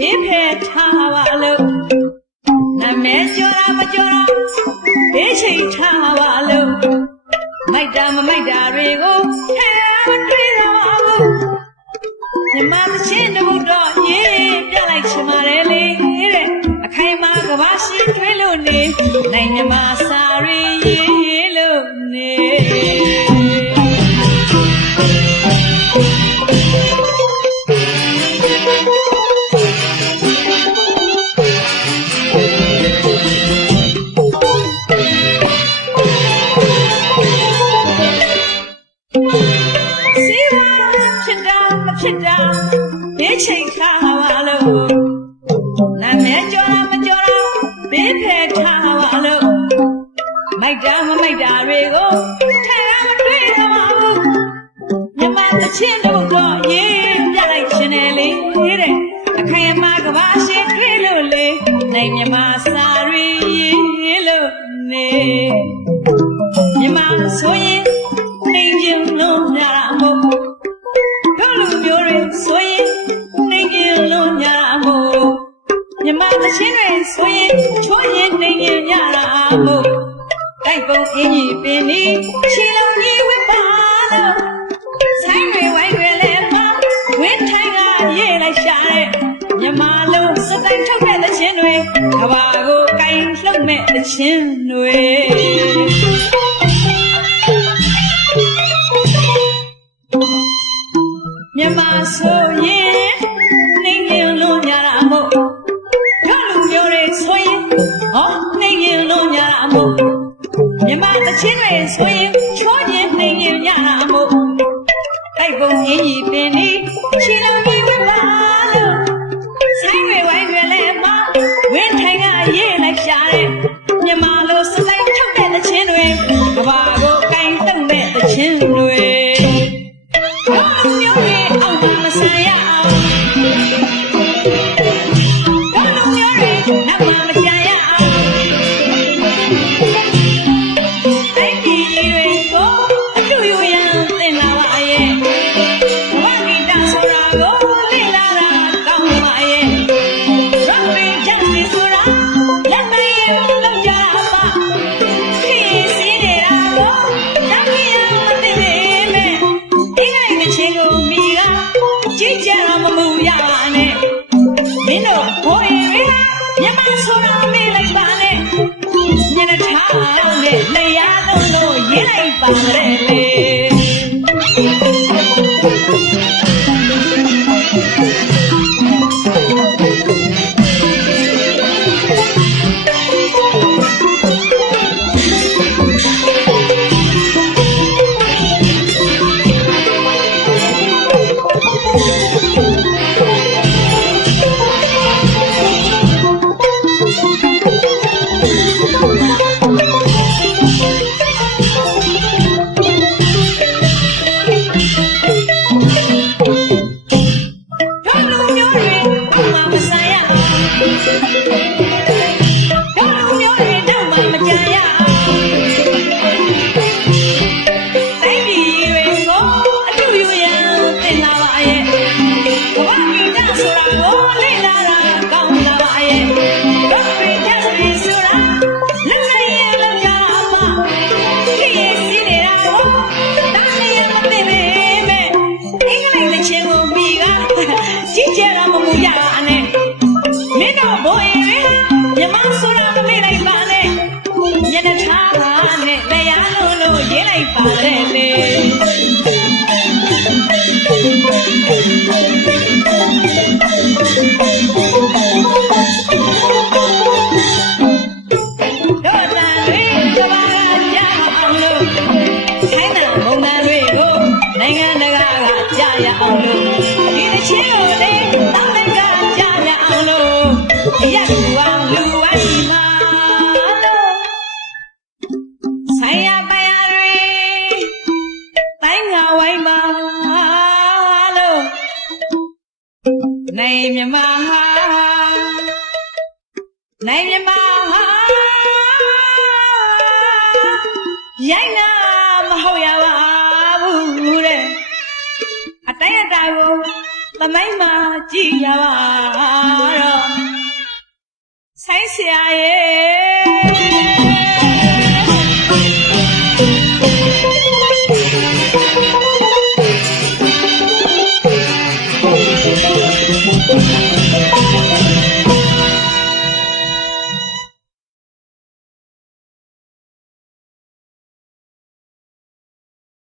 ဘေးဖယ်ထားပါလို့နာမည်ကျော်တာမကျော်တာဘေးချိန်ထားပါလို့မိုက်တာမမိုက်တာတွေကိုဟဲမတွေ့တော့ဘူး မြမသချင်းတို့တော့ရေးပြလိုက်ချင်ပါတယ်လေတဲ့အခိုင်အမာကဘာရှိထွေးလို့နေနိုင်မြမစာရီရေးလို့နေစီဝါဖြစ်တာ မဖြစ်တာဘေးချိန်ခါပါလို့နာမည်ကြော်တာမကြော်တာဘေးဖယ်ထားပါလို့မိုက်တာမမိုက်တာတွေကိုထဲရမတွေ့တော့ပါဘူးမြမသချင်းတို့တော့ရေးပြလိုက်ရှင်တယ်လေတဲ့အခိုင်အမာကဘာရှိတွေ့လို့လေနိုင်မြမစာရီရေး သချင်းတွေဆိုရင်ချွတ်ရင်နေခြင်းညတာမို့တိုက်ပုံအင်းကြီးပင်ဒီချီလုံးကြီးဝစ်ပါလို့ဆိုင်တွေဝိုင်းတွေလည်းမဝင်းထိုင်ကရေးလိုက်ရှာတဲ့မြမလုံးစတိုင်ထုတ်တဲ့သချင်းတွေကဘာကိုကင်လှုပ်မဲ့သချင်းတွေမြမဆိုရင် တိုက်ပုံ မြမဆိုတာမေးလိုက်ပါနဲ့ညနေထားနဲ့လျာလုံးလို့ရေးလိုက်ပါနဲ့ ရေးလိုက်ပါလေလေတို့ မြန်မာဟာနိုင်မြန်မာဟာရိုက်နာမဟုတ်ရပါဘူးတဲ့အတိုင်းအတာကိုသမိုင်းမှာကြည့်ရပါတော့ဆိုင်ဆရာရဲ့